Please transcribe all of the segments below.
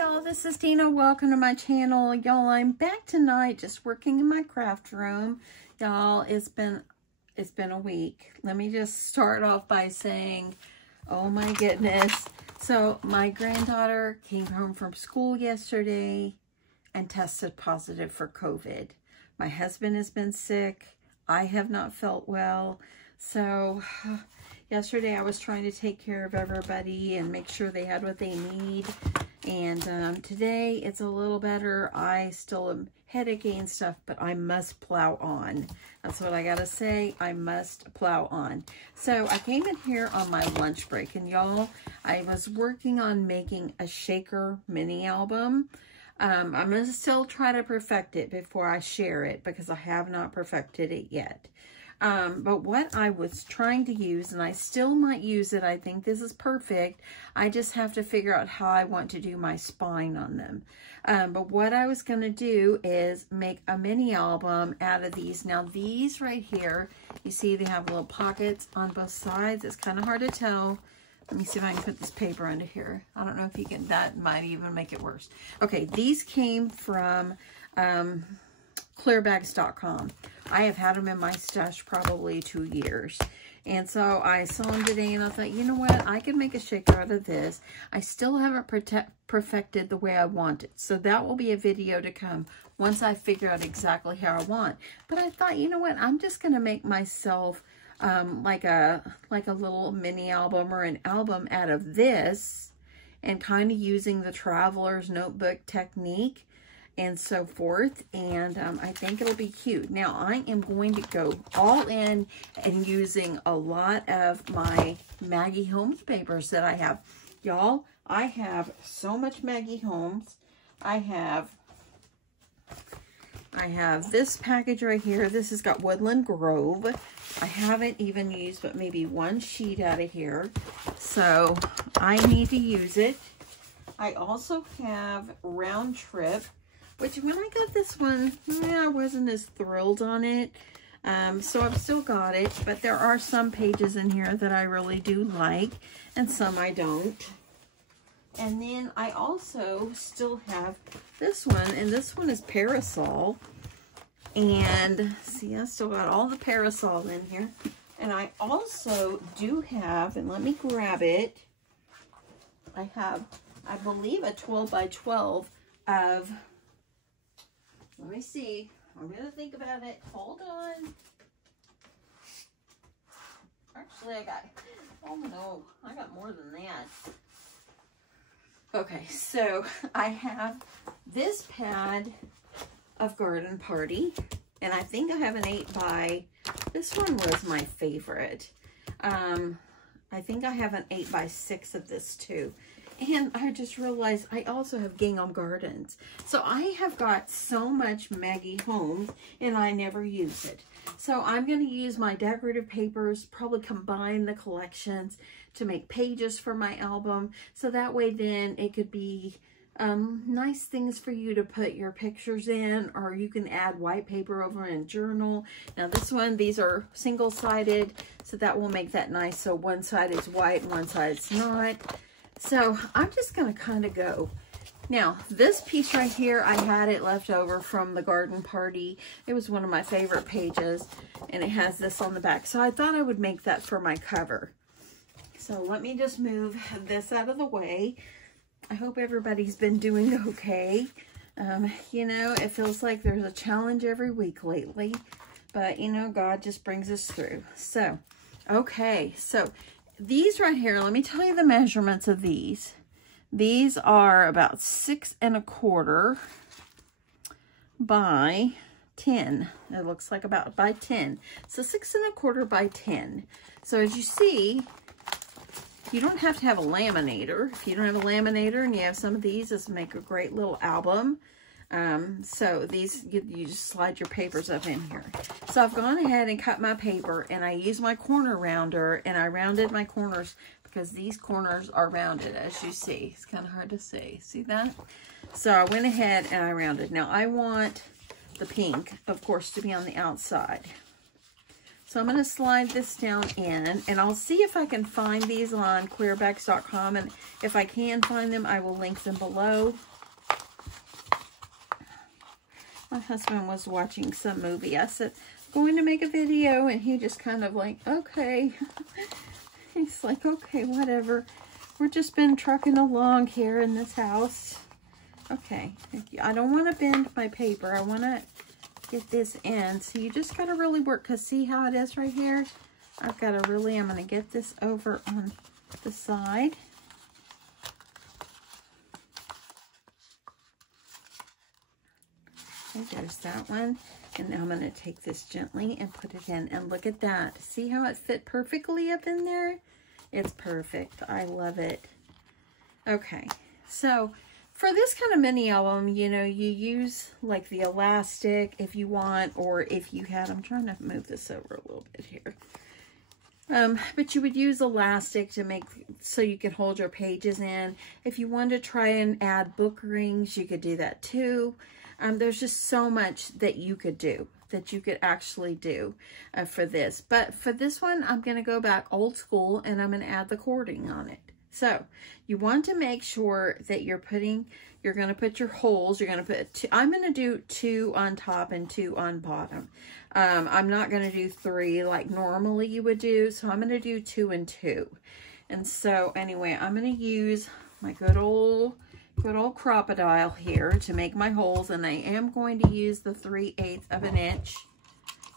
y'all, this is Deanna. Welcome to my channel. Y'all, I'm back tonight just working in my craft room. Y'all, it's been a week. Let me just start off by saying, oh my goodness. So my granddaughter came home from school yesterday and tested positive for COVID. My husband has been sick. I have not felt well. So yesterday I was trying to take care of everybody and make sure they had what they need. And today it's a little better. I still am headachy and stuff, but I must plow on. That's what I gotta say. I must plow on. So I came in here on my lunch break, and y'all, I was working on making a shaker mini album. I'm gonna still try to perfect it before I share it because I have not perfected it yet. But what I was trying to use, and I still might use it, I think this is perfect. I just have to figure out how I want to do my spine on them. But what I was going to do is make a mini album out of these. Now these right here, you see they have little pockets on both sides. It's kind of hard to tell. Let me see if I can put this paper under here. I don't know if you can, that might even make it worse. Okay, these came from clearbags.com. I have had them in my stash probably 2 years. And so I saw them today and I thought, you know what? I can make a shaker out of this. I still haven't perfected the way I want it. So that will be a video to come once I figure out exactly how I want. But I thought, you know what? I'm just going to make myself like a little mini album or an album out of this, and kind of using the traveler's notebook technique and so forth. And I think it'll be cute. Now I am going to go all in and using a lot of my Maggie Holmes papers that I have. Y'all, I have so much Maggie Holmes. I have this package right here. This has got Woodland Grove. I haven't even used but maybe one sheet out of here, so I need to use it. I also have Round Trip, which when I got this one, I wasn't as thrilled on it. So I've still got it, but there are some pages in here that I really do like, and some I don't. And then I also still have this one, and this one is Parasol. And see, I still got all the Parasol in here. And I also do have, and let me grab it, I have, I believe, a 12 by 12 of, let me see. I'm going to think about it. Hold on. Actually, I got, oh no, I got more than that. Okay, so I have this pad of Garden Party, and I think I have an 8 by, this one was my favorite. I think I have an 8 by 6 of this too. And I just realized I also have Gingham Gardens. So I have got so much Maggie Holmes and I never use it. So I'm going to use my decorative papers, probably combine the collections to make pages for my album. So that way then it could be nice things for you to put your pictures in, or you can add white paper over in a journal. Now this one, these are single-sided, so that will make that nice. So one side is white and one side is not. So I'm just going to kind of go. Now, this piece right here, I had it left over from the garden party. It was one of my favorite pages, and it has this on the back. So I thought I would make that for my cover. So let me just move this out of the way. I hope everybody's been doing okay. You know, it feels like there's a challenge every week lately. But, you know, God just brings us through. So, okay. So, these right here, let me tell you the measurements of these. These are about 6 1/4 by 10. It looks like about by 10. So 6 1/4 by 10. So as you see, you don't have to have a laminator. If you don't have a laminator and you have some of these, this will make a great little album. So these, you just slide your papers up in here. So I've gone ahead and cut my paper, and I used my corner rounder, and I rounded my corners because these corners are rounded, as you see. It's kind of hard to see. See that? So I went ahead and I rounded. Now I want the pink, of course, to be on the outside. So I'm going to slide this down in, and I'll see if I can find these on clearbags.com, and if I can find them, I will link them below. My husband was watching some movie. I said, going to make a video, and he just kind of like, okay. He's like, okay, whatever. We've just been trucking along here in this house. Okay, I don't want to bend my paper. I want to get this in. So you just got to really work, because see how it is right here? I've got to really, I'm going to get this over on the side. Okay, there's that one. And now I'm going to take this gently and put it in. And look at that. See how it fit perfectly up in there? It's perfect. I love it. Okay, so for this kind of mini album, you know, you use like the elastic if you want, or if you had, I'm trying to move this over a little bit here. But you would use elastic to make, so you could hold your pages in. If you wanted to try and add book rings, you could do that too. There's just so much that you could do, that you could actually do for this. But for this one, I'm going to go back old school, and I'm going to add the cording on it. So you want to make sure that you're going to put your holes, you're going to put two, I'm going to do 2 on top and 2 on bottom. I'm not going to do 3 like normally you would do. So I'm going to do 2 and 2. And so anyway, I'm going to use my good old crocodile here to make my holes. And I am going to use the 3/8 of an inch.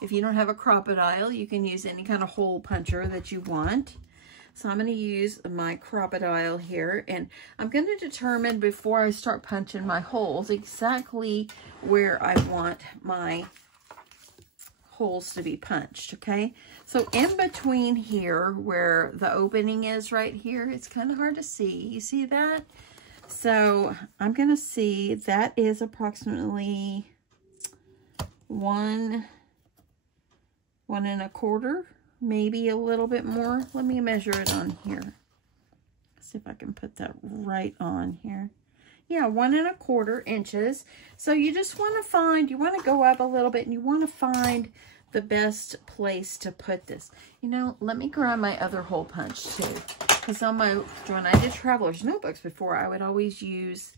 If you don't have a crocodile, you can use any kind of hole puncher that you want. So I'm going to use my crocodile here, and I'm going to determine before I start punching my holes exactly where I want my holes to be punched, okay? So in between here where the opening is right here, it's kind of hard to see. You see that? So I'm going to see that is approximately 1 1¼ maybe a little bit more. Let me measure it on here. See if I can put that right on here. Yeah, 1 1/4 inches. So you just want to find, you want to go up a little bit, and you want to find the best place to put this. You know, let me grab my other hole punch too. Because on my, when I did Traveler's Notebooks before, I would always use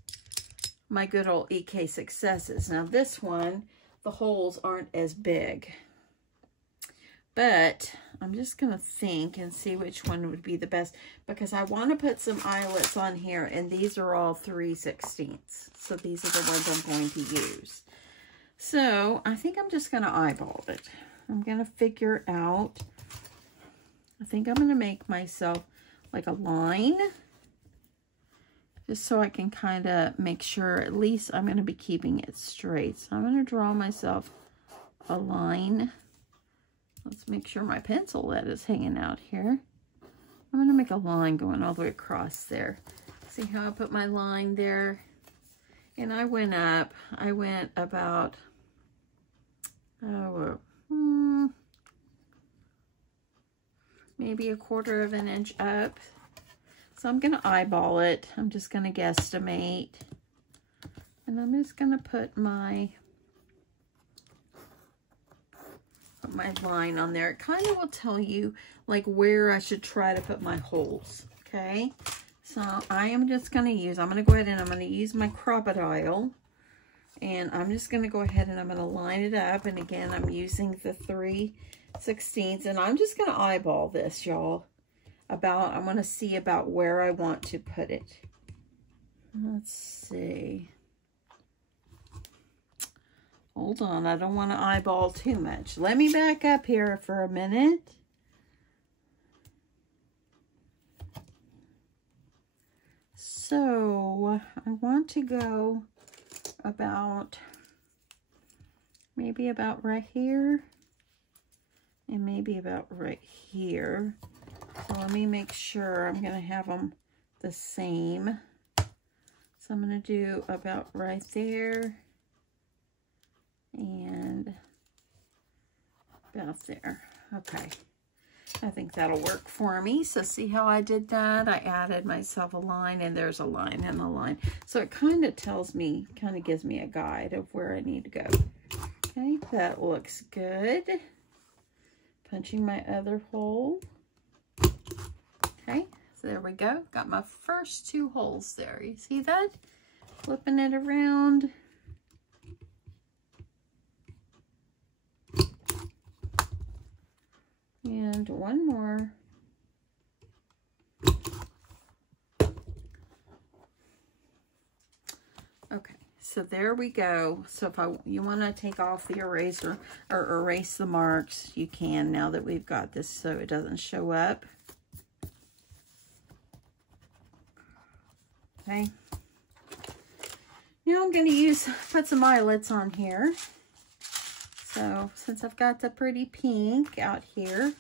my good old EK Successes. Now this one, the holes aren't as big. But I'm just going to think and see which one would be the best, because I want to put some eyelets on here, and these are all 3/16. So these are the ones I'm going to use. So I think I'm just going to eyeball it. I'm going to figure out, I think I'm going to make myself like a line, just so I can kind of make sure at least I'm going to be keeping it straight. So I'm going to draw myself a line. Let's make sure my pencil lead is hanging out here. I'm going to make a line going all the way across there. See how I put my line there? And I went up. I went about, maybe 1/4 of an inch up. So I'm going to eyeball it. I'm just going to guesstimate. And I'm just going to put my line on there. It kind of will tell you like where I should try to put my holes. Okay, so I am just going to use, I'm going to go ahead and I'm going to use my crocodile, and I'm just going to go ahead and I'm going to line it up. And again, I'm using the 3/16, and I'm just going to eyeball this, y'all. I want to see about where I want to put it. Let's see. Hold on, I don't want to eyeball too much. Let me back up here for a minute. So I want to go about, maybe about right here, and maybe about right here. So let me make sure I'm going to have them the same. So I'm going to do about right there. And about there. Okay, I think that'll work for me. So see how I did that? I added myself a line, and there's a line and a line. So it kind of tells me, kind of gives me a guide of where I need to go. Okay, that looks good. Punching my other hole. Okay, so there we go. Got my first 2 holes there. You see that? Flipping it around. And one more. Okay, so there we go. So if you want to take off the eraser or erase the marks, you can now that we've got this so it doesn't show up. Okay. Now I'm going to put some eyelets on here. So since I've got the pretty pink out here,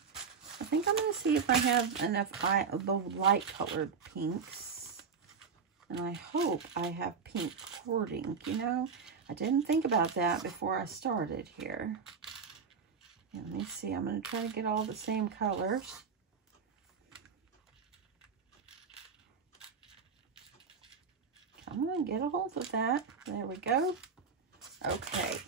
I think I'm going to see if I have enough the light colored pinks. And I hope I have pink cording. You know, I didn't think about that before I started here. Yeah, let me see. I'm going to try to get all the same colors. Come on, get a hold of that. There we go. Okay.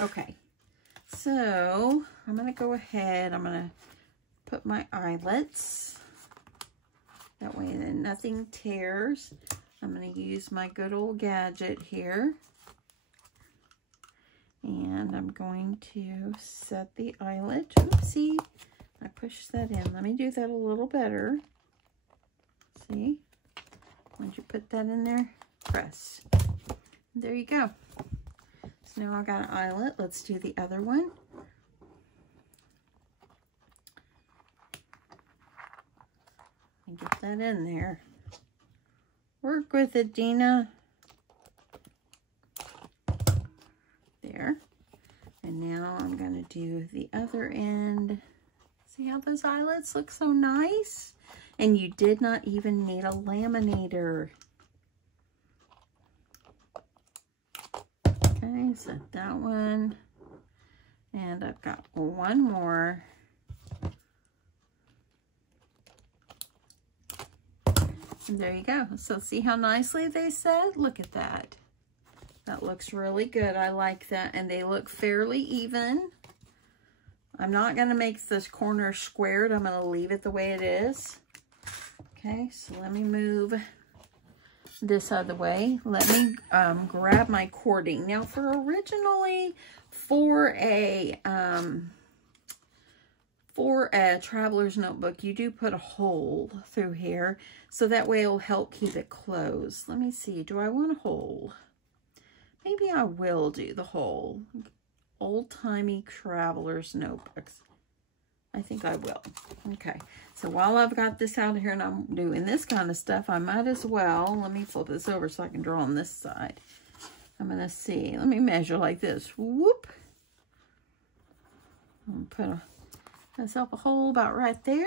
Okay, so I'm going to go ahead. I'm going to put my eyelets. That way then nothing tears. I'm going to use my good old gadget here. And I'm going to set the eyelet. Oopsie. I pushed that in. Let me do that a little better. See? Once you put that in there, press. There you go. So now I got an eyelet. Let's do the other one. And get that in there. Work with it, Deanna. There. And now I'm going to do the other end. See how those eyelets look so nice? And you did not even need a laminator. Okay, set that one. And I've got one more. And there you go. So see how nicely they set? Look at that. That looks really good. I like that. And they look fairly even. I'm not going to make this corner squared. I'm going to leave it the way it is. Okay, so let me move this out of the way. Let me grab my cording. Now originally for a traveler's notebook, you do put a hole through here. So that way it'll help keep it closed. Let me see. Do I want a hole? Maybe I will do the hole. Old-timey traveler's notebooks. I think I will. Okay, so while I've got this out here and I'm doing this kind of stuff, I might as well, let me flip this over so I can draw on this side. I'm going to see, let me measure like this. Whoop. I'm going to put myself a hole about right there.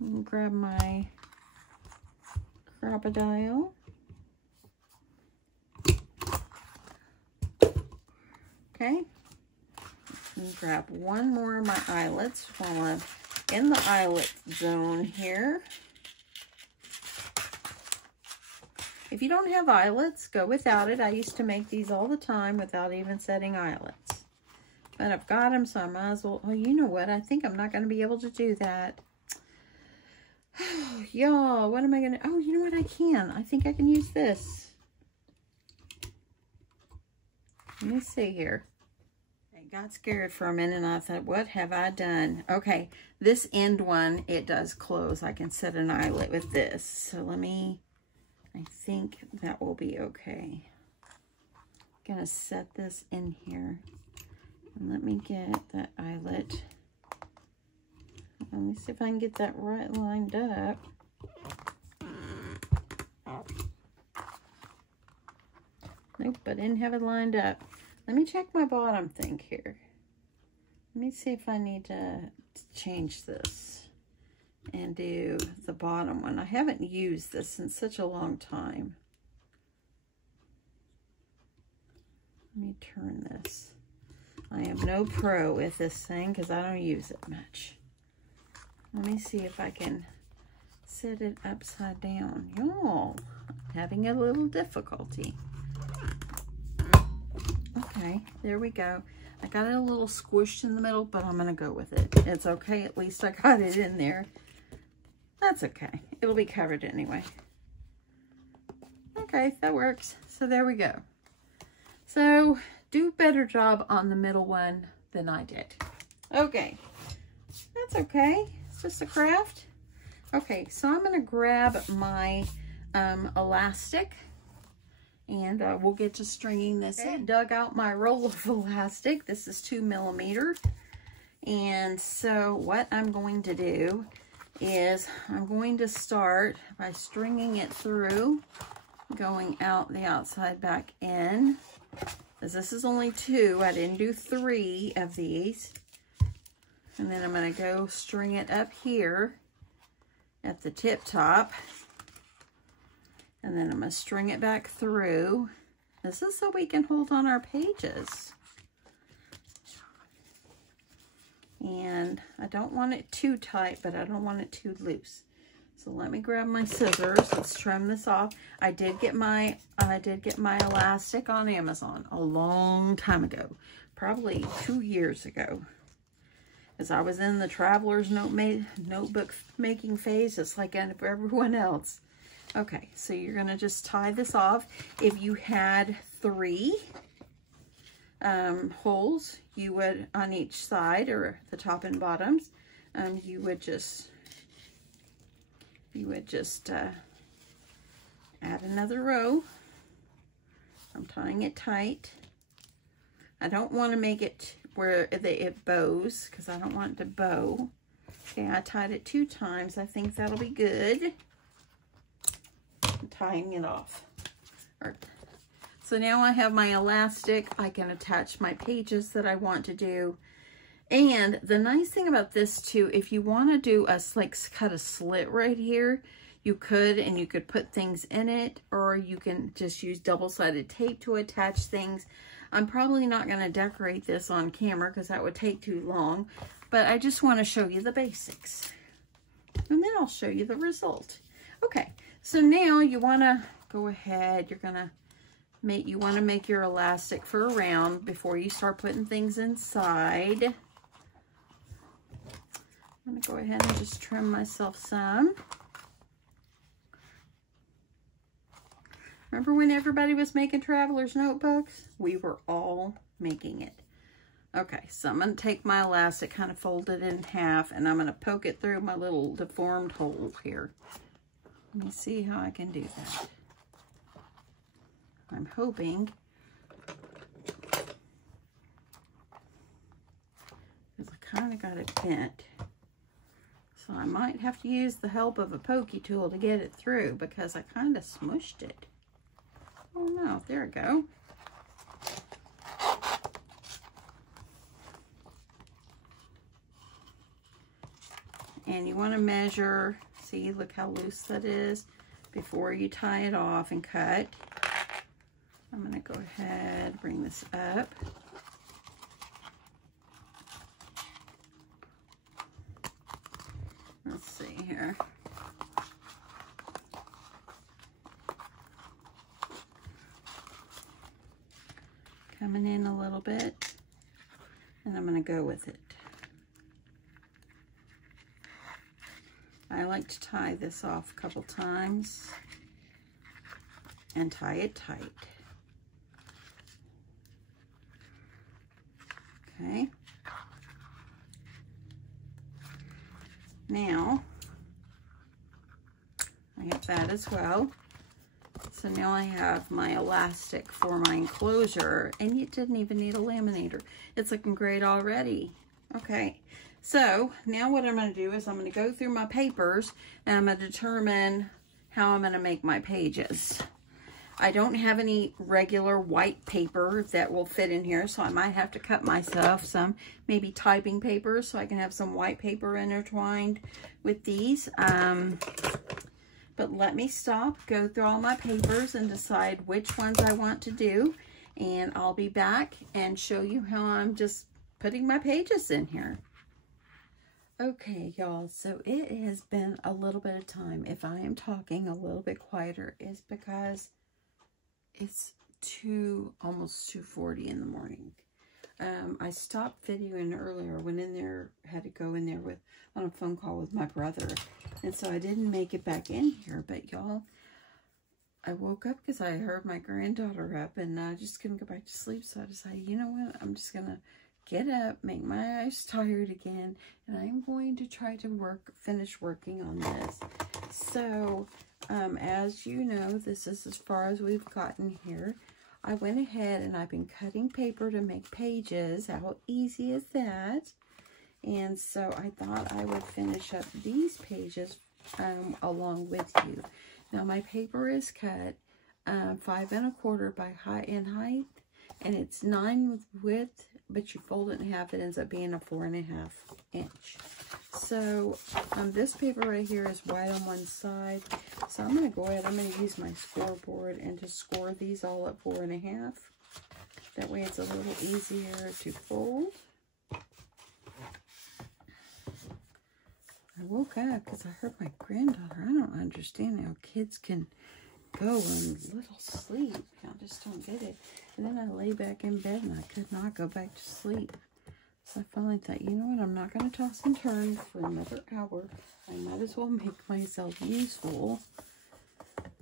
And grab my crocodile. Okay, and grab one more of my eyelets while I'm in the eyelet zone here. If you don't have eyelets, go without it. I used to make these all the time without even setting eyelets. But I've got them, so I might as well. Oh, you know what? I think I'm not going to be able to do that. Y'all, what am I going to... Oh, you know what? I can. I think I can use this. Let me see here. I got scared for a minute and I thought, what have I done? Okay, this end one, it does close. I can set an eyelet with this. So let me, I think that will be okay. I'm gonna set this in here. And let me get that eyelet. Let me see if I can get that right lined up. Nope, I didn't have it lined up. Let me check my bottom thing here. Let me see if I need to change this and do the bottom one. I haven't used this in such a long time. Let me turn this. I am no pro with this thing because I don't use it much. Let me see if I can set it upside down. Y'all, I'm having a little difficulty. Okay, there we go. I got it a little squished in the middle, but I'm going to go with it. It's okay. At least I got it in there. That's okay. It'll be covered anyway. Okay, that works. So there we go. So do a better job on the middle one than I did. Okay, that's okay. It's just a craft. Okay, so I'm gonna grab my elastic and we'll get to stringing this in. Dug out my roll of elastic. This is 2 millimeter. And so what I'm going to do is I'm going to start by stringing it through, going out the outside back in. As this is only 2, I didn't do 3 of these. And then I'm going to go string it up here at the tip top. And then I'm going to string it back through. This is so we can hold on our pages. And I don't want it too tight, but I don't want it too loose. So let me grab my scissors. Let's trim this off. I did get my elastic on Amazon a long time ago, probably 2 years ago. As I was in the traveler's notebook making phase, just like everyone else. Okay, so you're gonna just tie this off. If you had 3 holes, you would on each side, or the top and bottoms, you would just add another row. I'm tying it tight. I don't want to make it where it bows, because I don't want it to bow. Okay, I tied it 2 times. I think that'll be good. I'm tying it off. So now I have my elastic. I can attach my pages that I want to do. And the nice thing about this too, if you want to do cut a slit right here, you could, and you could put things in it, or you can just use double-sided tape to attach things. I'm probably not going to decorate this on camera because that would take too long, but I just want to show you the basics. And then I'll show you the result. Okay, so now you want to go ahead, you want to make your elastic for a round before you start putting things inside. I'm going to go ahead and just trim myself some. Remember when everybody was making traveler's notebooks? We were all making it. Okay, so I'm going to take my elastic, kind of fold it in half, and I'm going to poke it through my little deformed hole here. Let me see how I can do that. I'm hoping, because I kind of got it bent. So I might have to use the help of a pokey tool to get it through, because I kind of smushed it. Oh no, there we go. And you want to measure, see, look how loose that is, before you tie it off and cut. I'm going to go ahead, bring this up. Let's see here. Coming in a little bit, and I'm going to go with it. I like to tie this off a couple times and tie it tight. Okay. Now, I have that as well. So now I have my elastic for my enclosure, and you didn't even need a laminator. It's looking great already. Okay, so now what I'm going to do is I'm going to go through my papers, and I'm going to determine how I'm going to make my pages. I don't have any regular white paper that will fit in here, so I might have to cut myself some maybe typing paper so I can have some white paper intertwined with these. But let me stop, go through all my papers, and decide which ones I want to do. And I'll be back and show you how I'm just putting my pages in here. Okay, y'all, so it has been a little bit of time. If I am talking a little bit quieter, it's because it's almost 2:40 in the morning. I stopped videoing earlier, went in there, had to go in there on a phone call with my brother. And so I didn't make it back in here, but y'all, I woke up because I heard my granddaughter up, and I just couldn't go back to sleep. So I decided, you know what? I'm just going to get up, make my eyes tired again, and I'm going to try to finish working on this. So, as you know, this is as far as we've gotten here. I went ahead and I've been cutting paper to make pages. How easy is that? And so I thought I would finish up these pages along with you. Now my paper is cut 5 1/4 by height, and it's 9 width, but you fold it in half, it ends up being a 4 1/2 inch. So this paper right here is white on one side. So I'm going to go ahead, I'm going to use my scoreboard and just score these all at 4 1/2. That way it's a little easier to fold. I woke up because I heard my granddaughter. I don't understand how kids can go in little sleep. I just don't get it. And then I lay back in bed and I could not go back to sleep. So I finally thought, you know what, I'm not going to toss and turn for another hour. I might as well make myself useful.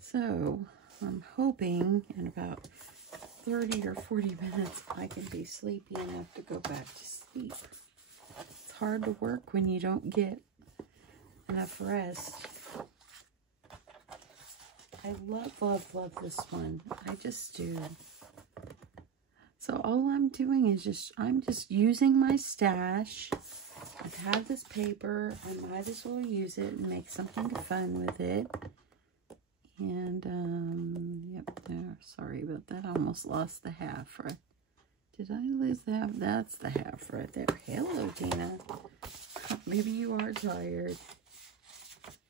So I'm hoping in about 30 or 40 minutes I can be sleepy enough to go back to sleep. It's hard to work when you don't get enough rest. I love this one. I just do. So all I'm doing is I'm just using my stash. I've had this paper. I might as well use it and make something fun with it. And, yep, there. Sorry about that. I almost lost the half, right? Did I lose the half? That's the half right there. Hello, Deanna. Maybe you are tired.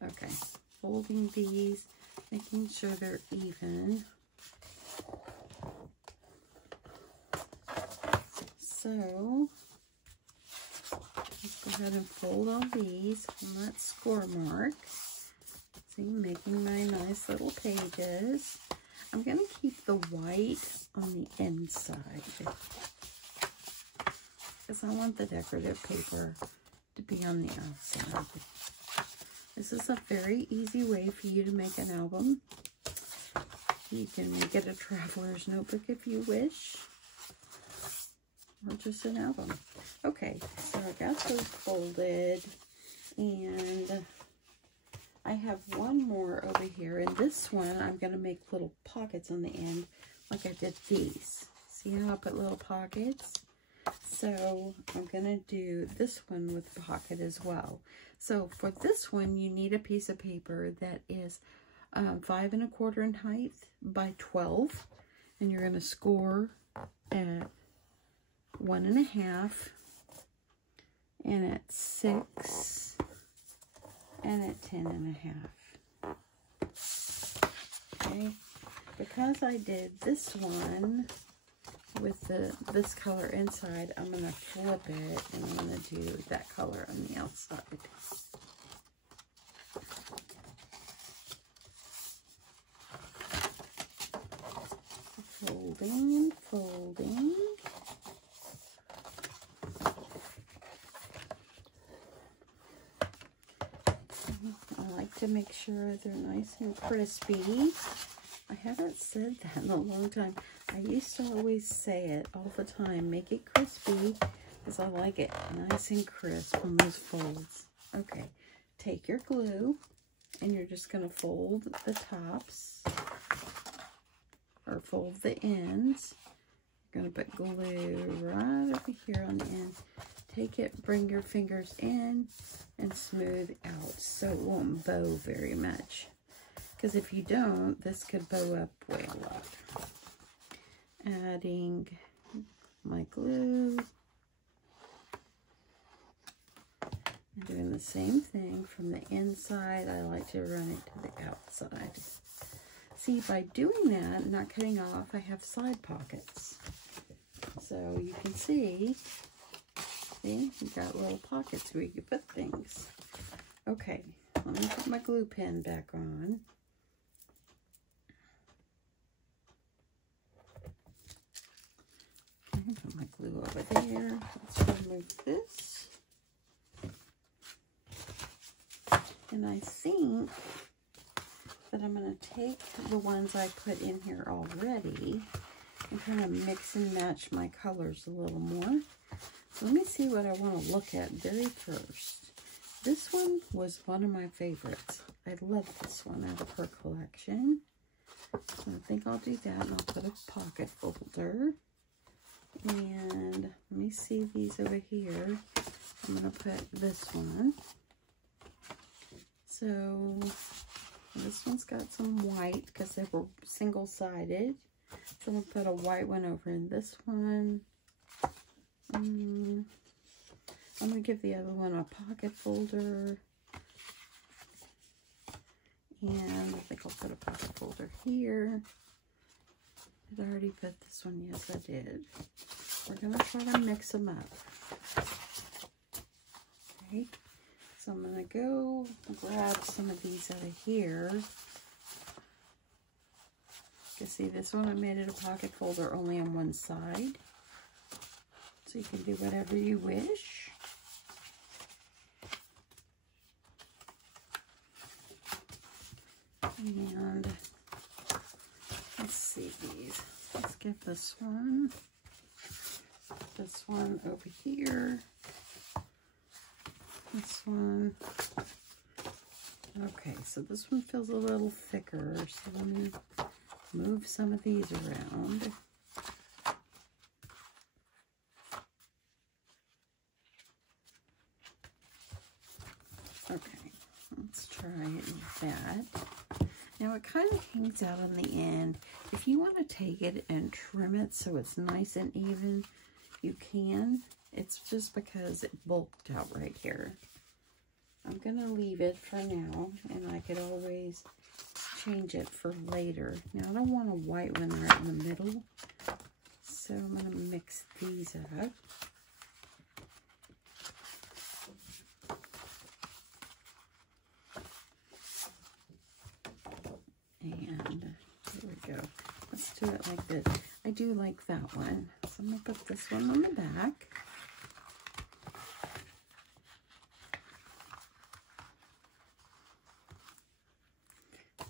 Okay, folding these, making sure they're even. So, let's go ahead and fold all these on that score mark. See, making my nice little pages. I'm going to keep the white on the inside because I want the decorative paper to be on the outside. This is a very easy way for you to make an album. You can make it a traveler's notebook if you wish, or just an album. Okay, so I got those folded, and I have one more over here. And this one, I'm going to make little pockets on the end, like I did these. See how I put little pockets? So I'm going to do this one with pocket as well. So for this one, you need a piece of paper that is 5 1/4 in height by 12. And you're going to score at 1 1/2 and at 6 and at 10 1/2. Okay, because I did this one with this color inside, I'm going to flip it and I'm going to do that color on the outside. Folding and folding. I like to make sure they're nice and crispy. I haven't said that in a long time. I used to always say it all the time. Make it crispy because I like it nice and crisp on those folds. Okay, take your glue and you're just going to fold the tops or fold the ends. You're going to put glue right over here on the end. Take it, bring your fingers in and smooth out so it won't bow very much. Because if you don't, this could bow up way a lot. Adding my glue. And doing the same thing from the inside. I like to run it to the outside. See, by doing that, not cutting off, I have side pockets. So you can see, you've got little pockets where you can put things. Okay, let me put my glue pen back on. Put my glue over there. Let's remove this. And I think that I'm going to take the ones I put in here already and kind of mix and match my colors a little more. So let me see what I want to look at very first. This one was one of my favorites. I love this one out of her collection. So I think I'll do that, and I'll put a pocket folder. And let me see these over here. I'm going to put this one. So this one's got some white because they were single-sided. So I'm going to put a white one over in this one. I'm going to give the other one a pocket folder. And I think I'll put a pocket folder here. Did I already put this one? Yes, I did. We're going to try to mix them up. Okay. So I'm going to go grab some of these out of here. You can see this one, I made it a pocket folder only on one side. So you can do whatever you wish. And let's see these. Let's get this one over here. This one. Okay, so this one feels a little thicker, so let me move some of these around. Okay, let's try it with that. Now it kind of hangs out on the end. If you want to take it and trim it so it's nice and even, you can. It's just because it bulked out right here. I'm going to leave it for now, and I could always change it for later. Now I don't want a white one right in the middle, so I'm going to mix these up. And here we go. Let's do it like this. I do like that one. So I'm going to put this one on the back.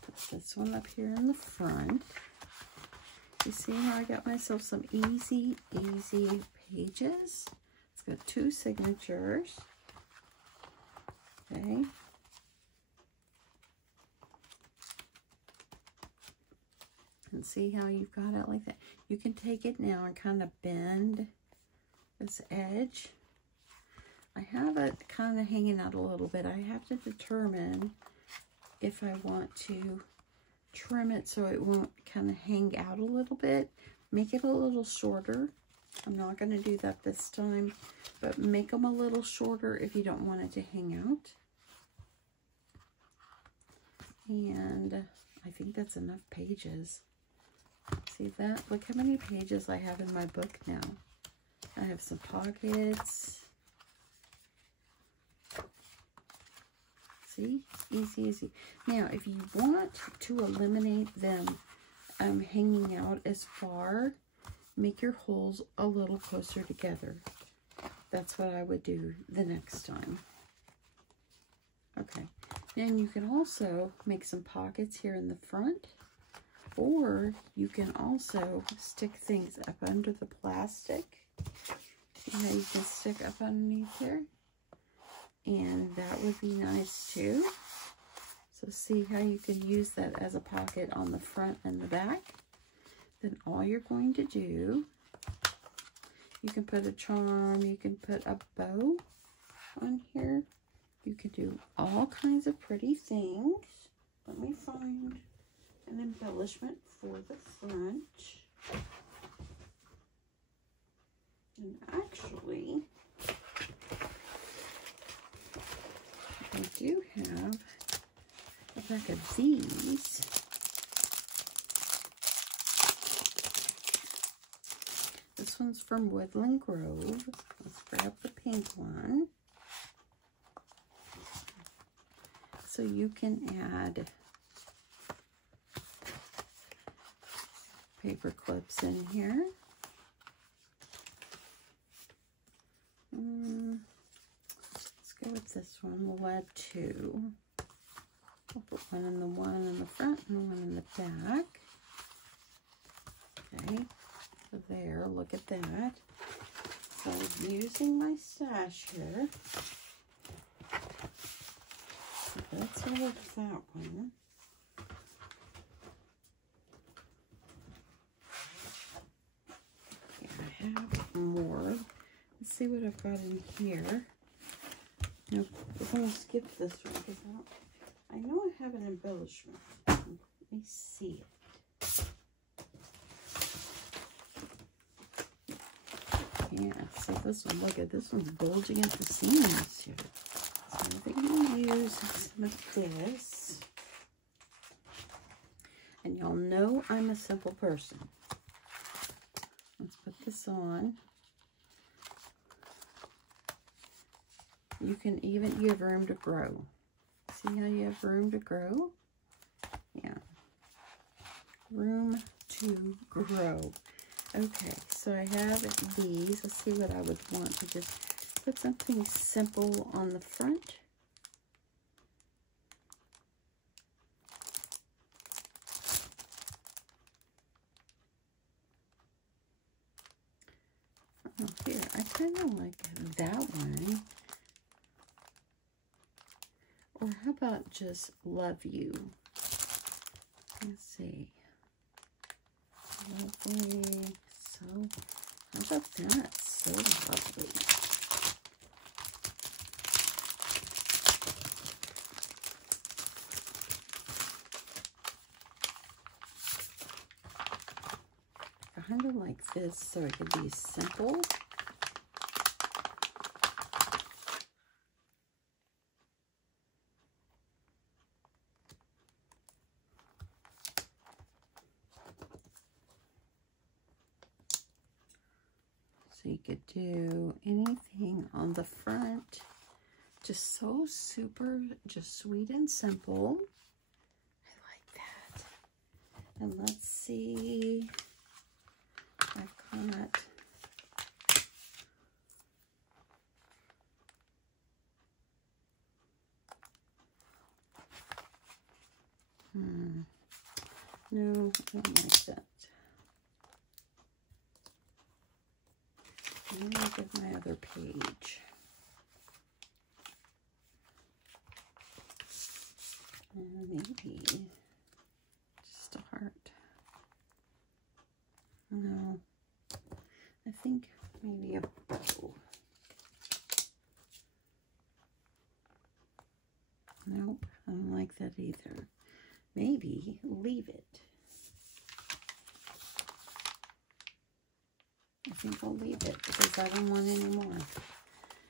Put this one up here in the front. You see how I got myself some easy pages? It's got 2 signatures. Okay. And see how you've got it like that. You can take it now and kind of bend this edge. I have it kind of hanging out a little bit. I have to determine if I want to trim it so it won't kind of hang out a little bit. Make it a little shorter. I'm not going to do that this time, but make them a little shorter if you don't want it to hang out. And I think that's enough pages. See that? Look how many pages I have in my book now. I have some pockets. See? Easy, easy. Now, if you want to eliminate them hanging out as far, make your holes a little closer together. That's what I would do the next time. Okay. Then you can also make some pockets here in the front. Or you can also stick things up under the plastic. See how you can stick up underneath there? And that would be nice too. So see how you can use that as a pocket on the front and the back. Then all you're going to do, you can put a charm, you can put a bow on here. You can do all kinds of pretty things. Let me find an embellishment for the front. And actually, I do have a pack of these. This one's from Woodland Grove. Let's grab the pink one. So you can add paper clips in here. Let's go with this one. We'll add 2. I'll put one in the front and one in the back. Okay, so there, look at that. So I'm using my stash here. So that's all of that one. Okay, I have more. Let's see what I've got in here. Nope, we're going to skip this one because I know I have an embellishment. Let me see it. Yeah, so this one, look at this one's bulging at the seams here. So I think I'm going to use some of this. And y'all know I'm a simple person. Let's put this on. You have room to grow. See how you have room to grow? Yeah. Room to grow. Okay, so I have these. Let's see what I would want to just put something simple on the front. Oh, here, I kind of like that one. Or how about just love you? Let's see. Lovely. So, how about that? So lovely. I kind of like this so it could be simple. So you could do anything on the front. Just so super, just sweet and simple. I like that. And let's see. I've got no, I don't like that. Let me look at my other page. And maybe just a heart. No, I think maybe a bow. Nope, I don't like that either. Maybe leave it. I think I'll leave it because I don't want any more.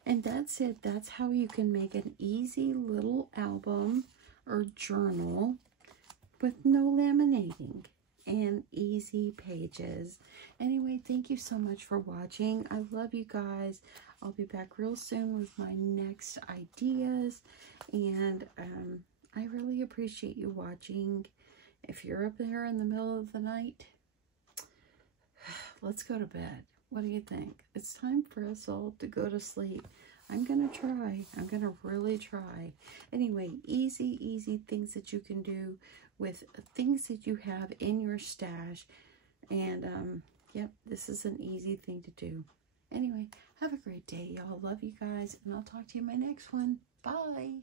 And that's it. That's how you can make an easy little album or journal with no laminating and easy pages. Anyway, thank you so much for watching. I love you guys. I'll be back real soon with my next ideas. And I really appreciate you watching. If you're up there in the middle of the night, let's go to bed. What do you think? It's time for us all to go to sleep. I'm going to try. I'm going to really try. Anyway, easy things that you can do with things that you have in your stash. And, yep, this is an easy thing to do. Anyway, have a great day, y'all. Love you guys, and I'll talk to you in my next one. Bye.